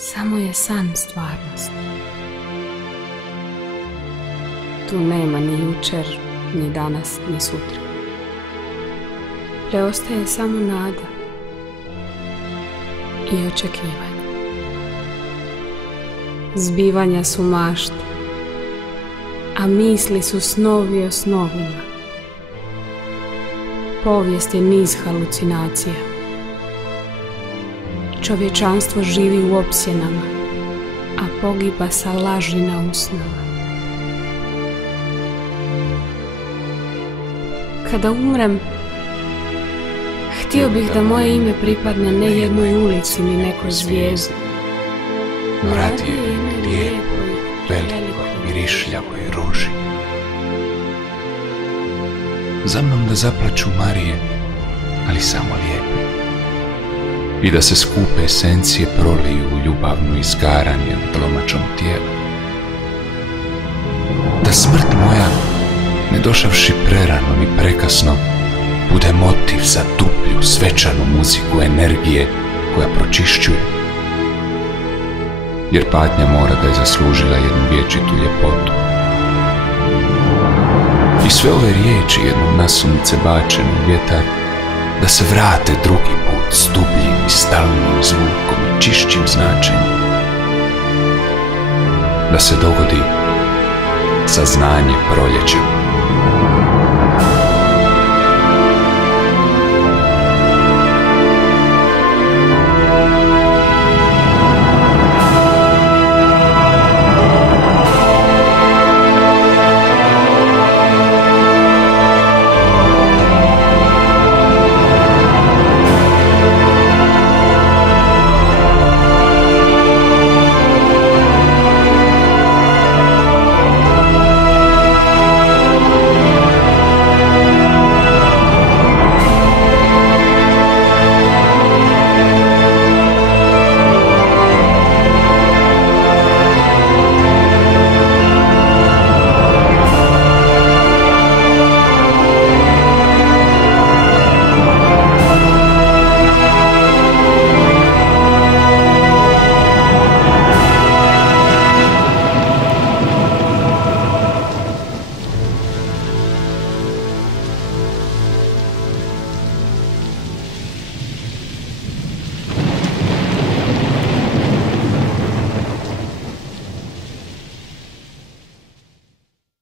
samo je san stvarnost. Tu nema ni jučer, ni danas, ni sutra. Preostaje samo nada i očekivanje. Zbivanja su mašte, a misli su snovi o snovima. Povijest je niz halucinacija. Čovječanstvo živi u opsjenama, a pogiba sa laži na usnama. Kada umrem, htio bih da moje ime pripadne ne jednoj ulici ni nekoj zvijezdi, no radije lijepoj, velikoj, mirišljavoj ruži. Za mnom da zaplaču Marije, ali samo lijepe, i da se skupe esencije proliju u ljubavno izgaranje nad lomačom tijela. Da smrt moja, ne došavši prerano ni prekasno, bude motiv za dublju, svečanu muziku energije koja pročišćuje. Jer patnja mora da je zaslužila jednu vječitu ljepotu. I sve ove riječi jednom nasumice bačene u vjetar, da se vrate drugi put s dubljim i stalnim zvukom i čišćim značenjem. Da se dogodi saznanje proljećem.